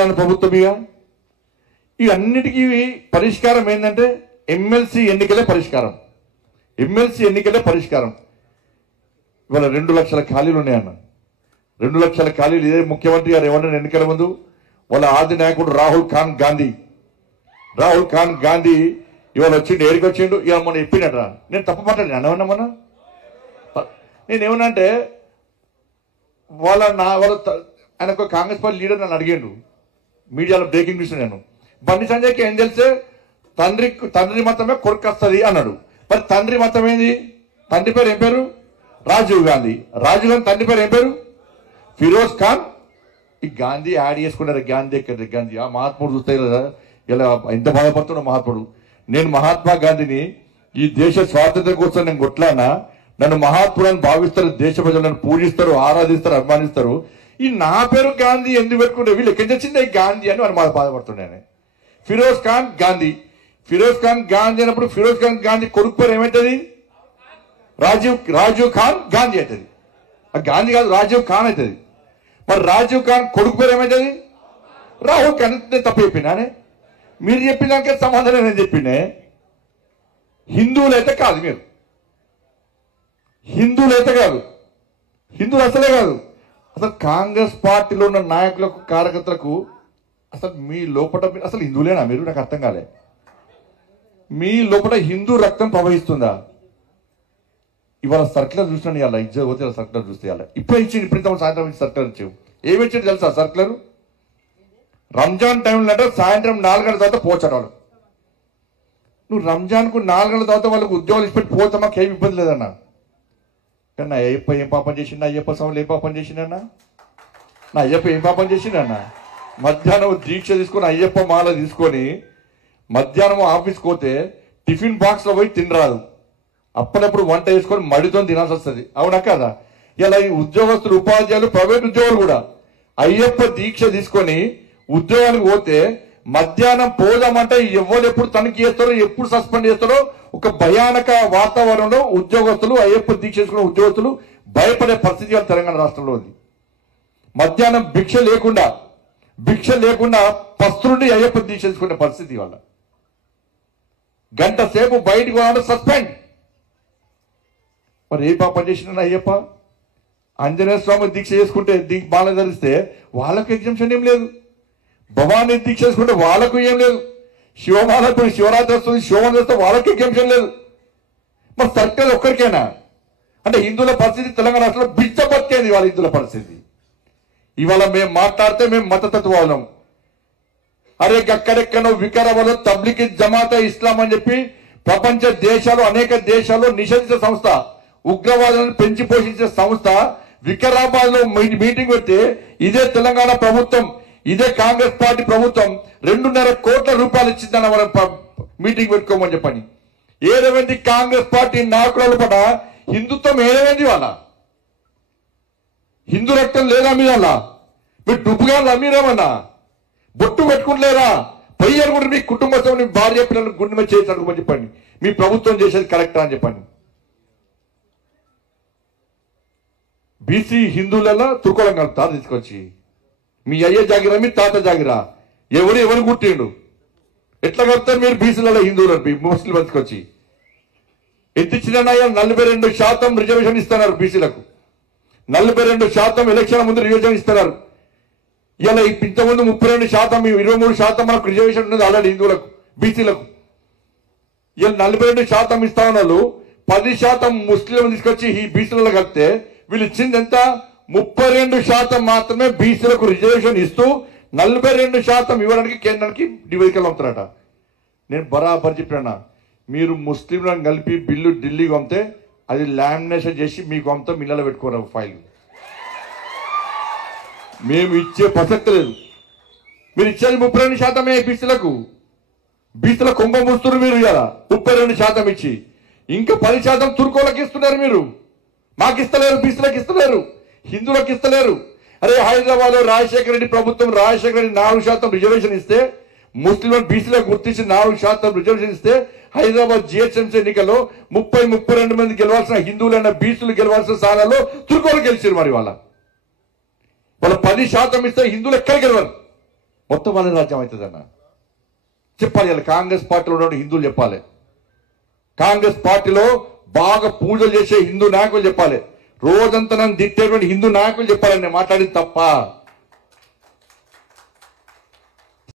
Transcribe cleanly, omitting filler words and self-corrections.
చేస్తున్నాను ప్రభుత్వం. ఇవన్నిటికీ పరిష్కారం ఏంటంటే ఎమ్మెల్సీ ఎన్నికలే పరిష్కారం. ఎమ్మెల్సీ ఎన్నికలే పరిష్కారం. ఇవాళ 2 లక్షల ఖాళీలు ఉన్నాయన్న. 2 లక్షల ఖాళీలు ఇదే ముఖ్యమంత్రి గారు ఎవరైనా ఎన్నికల ముందు వాళ్ళ ఆది నాయకుడు రాహుల్ ఖాన్ గాంధీ ఇవాళ వచ్చిండు. ఏడికి వచ్చిండు? ఇవాళ మొన్న చెప్పినట్రా. నేను తప్పు మాట్లాడి అన్నమన్నా మొన్న నేనేమన్నా అంటే ఆయన ఒక కాంగ్రెస్ పార్టీ లీడర్ నన్ను అడిగాడు మీడియాలో బ్రేకింగ్ న్యూస్. నేను బండి సంజయ్కి ఏం తెలిసే తండ్రి మతమే కొడుకు వస్తుంది అన్నాడు. మరి తండ్రి మతం ఏంది? తండ్రి పేరు ఏం పేరు? రాజీవ్ గాంధీ తండ్రి పేరు ఏం పేరు? ఫిరోజ్ ఖాన్. ఈ గాంధీ యాడ్ చేసుకున్నారు. గాంధీ ఎక్కడ? గాంధీ ఆ మహాత్ముడు చూస్తే ఇలా ఎంత బాధపడుతున్నా మహాత్ముడు. నేను మహాత్మా గాంధీని ఈ దేశ స్వాతంత్ర్యం కోసం నేను కొట్లానా, నన్ను మహాత్ముడని భావిస్తారు, దేశ ప్రజలు నన్ను పూజిస్తారు, ఆరాధిస్తారు, అభిమానిస్తారు. ఈ నా పేరు గాంధీ ఎందుకు పెట్టుకుంటే వీళ్ళు ఎక్కడి వచ్చింది గాంధీ అని వాళ్ళు బాధపడుతున్నాను. ఫిరోజ్ ఖాన్ గాంధీ అన్నప్పుడు ఫిరోజ్ ఖాన్ గాంధీ కొడుకు పేరు ఏమవుతుంది? రాజీవ్ ఖాన్ గాంధీ అవుతుంది. గాంధీ కాదు, రాజీవ్ ఖాన్ అవుతుంది. మరి రాజీవ్ ఖాన్ కొడుకు పేరు ఏమవుతుంది? రాహుల్ ఖాన్. నేను తప్పు చెప్పినానే? మీరు చెప్పినాకే సమాధానం నేను చెప్పినే. హిందువులైతే కాదు, మీరు హిందువులైతే కాదు, హిందువులు అసలే కాదు. అసలు కాంగ్రెస్ పార్టీలో ఉన్న నాయకులకు కార్యకర్తలకు అసలు మీ లోపల అసలు హిందువులేనా మీరు? నాకు అర్థం కాలే. మీ లోపల హిందూ రక్తం ప్రవహిస్తుందా? ఇవాళ సర్క్యులర్ చూసినాను. ఇవాళ ఇజ్జత్ పోతే సర్క్యులర్ చూస్తే ఇవాళ ఇప్పుడు ఇచ్చింది. ఇప్పుడు సాయంత్రం సర్క్యులర్ ఇచ్చావు. ఏమి ఇచ్చింది తెలుసా సర్క్యులర్? రంజాన్ టైంలో అంటే సాయంత్రం 4 గంటల తర్వాత పోచడాలు. నువ్వు రంజాన్కు 4 గంటల తర్వాత వాళ్ళకు ఉద్యోగాలు ఇచ్చిపెట్టి పోతే మాకు ఏమి ఇబ్బంది లేదన్నా. కానీ నా అయ్యప్ప ఏం పాపం చేసిండు? అయ్యప్ప స్వాములు ఏం పాపం చేసిండన్నా? నా అయ్యప్ప ఏం పాపం చేసిండన్నా? మధ్యాహ్నం దీక్ష తీసుకొని అయ్యప్ప మాల తీసుకొని మధ్యాహ్నం ఆఫీస్కి పోతే టిఫిన్ బాక్స్లో పోయి తినరాదు. అప్పుడప్పుడు వంట వేసుకొని మడితో తినాల్సి వస్తుంది. అవునా కదా? ఇలా ఈ ఉద్యోగస్తులు, ఉపాధ్యాయులు, ప్రైవేట్ ఉద్యోగులు కూడా అయ్యప్ప దీక్ష తీసుకొని ఉద్యోగానికి పోతే మధ్యాహ్నం పోదామంటే ఎవరు ఎప్పుడు తనిఖీ చేస్తారో, ఎప్పుడు సస్పెండ్ చేస్తారో ఒక భయానక వాతావరణంలో ఉద్యోగస్తులు, అయ్యప్ప దీక్ష చేసుకున్న ఉద్యోగస్తులు భయపడే పరిస్థితి తెలంగాణ రాష్ట్రంలో ఉంది. మధ్యాహ్నం భిక్ష లేకుండా పస్తులుండి అయ్యప్ప దీక్ష చేసుకునే పరిస్థితి వల్ల గంట సేపు బయటకు పోవాలంటే సస్పెండ్. మరి ఏ పాపం చేసిన అయ్యప్ప? ఆంజనేయ స్వామి దీక్ష చేసుకుంటే బాల ధరిస్తే వాళ్ళకు ఎగ్జామ్షన్ ఏం లేదు. భవానీ దీక్ష చేసుకుంటే వాళ్ళకు ఏం లేదు. శివమాల శివరాత్రి వస్తుంది, శివమాల చేస్తే వాళ్ళకి ఎగ్జామ్షన్ లేదు. మరి సర్కిల్ ఒక్కరికైనా అంటే హిందువుల పరిస్థితి తెలంగాణ రాష్ట్రంలో బిచ్చబట్టేది వాళ్ళ హిందువుల పరిస్థితి. ఇవాళ మేము మాట్లాడితే మేము మతతత్వాలం. అరే అక్కడెక్కడో వికారాబాద్లో తబ్లిగీ జమాతే ఇస్లాం అని చెప్పి ప్రపంచ దేశాలు, అనేక దేశాల్లో నిషేధించిన సంస్థ, ఉగ్రవాదాలను పెంచి పోషించే సంస్థ వికారాబాద్ లో మీటింగ్ పెడితే ఇదే తెలంగాణ ప్రభుత్వం, ఇదే కాంగ్రెస్ పార్టీ ప్రభుత్వం 2.5 కోట్ల రూపాయలు ఇచ్చిందన్న వాళ్ళ మీటింగ్ పెట్టుకోమని చెప్పని. ఏదేమైంది కాంగ్రెస్ పార్టీ నాయకుల పడ హిందుత్వం ఏదేమైంది? వాళ్ళ హిందూ రక్తం లేదా మీ వల్ల? మీరు డుబ్బుగా మీరేమన్నా బొట్టు పెట్టుకుంటలేరా? పొయ్యి అనుకుంటే మీ కుటుంబ సభ్యులు, భార్య పిల్లలు గుండె మీద చేసి అనుకోమని చెప్పండి. మీ ప్రభుత్వం చేసేది కరెక్టా అని చెప్పండి. బీసీ హిందువులలో తుర్కోలం కలుపుతారు తీసుకొచ్చి. మీ అయ్య జాగిరా, మీ తాత జాగిరా, ఎవరు గుట్టిండు? ఎట్లా కలుపుతారు మీరు బీసీలలో హిందువులు ముస్లిం తీసుకొచ్చి? ఎంత ఇచ్చిన 42% రిజర్వేషన్ ఇస్తున్నారు బీసీలకు. 42% ఎలక్షన్ ముందు రిజర్వేషన్ ఇస్తున్నారు. ఇలా ఇంతకుముందు 32%, 23% మనకు రిజర్వేషన్ ఉన్నది ఆల్రెడీ హిందువులకు, బీసీలకు. ఇలా 42% ఇస్తా ఉన్నారు. 10% ముస్లింలు తీసుకొచ్చి ఈ బీసీలలో కలిపితే వీళ్ళు ఇచ్చింది ఎంత? 32% మాత్రమే బీసీలకు రిజర్వేషన్ ఇస్తూ 42% ఇవ్వడానికి కేంద్రానికి నివేదికలు పంపుతారట. నేను బరాబర్ చెప్పినా, మీరు ముస్లింలను కలిపి బిల్లు ఢిల్లీకి పంపితే అది లామినేషన్ చేసి మీకు పంపుతాం, ఇళ్ళలో పెట్టుకోరు ఫైల్. మేము ఇచ్చే ప్రసక్తి లేదు. మీరు ఇచ్చేది 32% బీసీలకు. బీసీల కుంభ మూస్తున్నారు మీరు. ఇలా 32% ఇచ్చి ఇంకా 10% తుర్కోలకు ఇస్తున్నారు మీరు. మాకు ఇస్తలేరు, బీసీలకు ఇస్తలేరు, హిందువులకు ఇస్తలేరు. అరే హైదరాబాద్ లో రాజశేఖర రెడ్డి ప్రభుత్వం 4% రిజర్వేషన్ ఇస్తే, ముస్లింలను బీసీలకు గుర్తించి 4% రిజర్వేషన్ ఇస్తే, హైదరాబాద్ జిహెచ్ఎంసీ ఎన్నికల్లో 32 మంది గెలవాల్సిన హిందువులైన బీసీలు గెలవాల్సిన స్థానాల్లో తుర్కోలు గెలిచారు. మరి వాళ్ళ 10% ఇస్తే హిందువులు ఎక్కడ గెలవరు? మొత్తం వాళ్ళ రాజ్యం అవుతుందన్న చెప్పాలి. ఇలా కాంగ్రెస్ పార్టీలో ఉన్న హిందువులు చెప్పాలి, కాంగ్రెస్ పార్టీలో బాగా పూజలు చేసే హిందూ నాయకులు చెప్పాలి, రోజంతా నన్ను తిట్టేటువంటి హిందూ నాయకులు చెప్పాలని నేను మాట్లాడింది తప్ప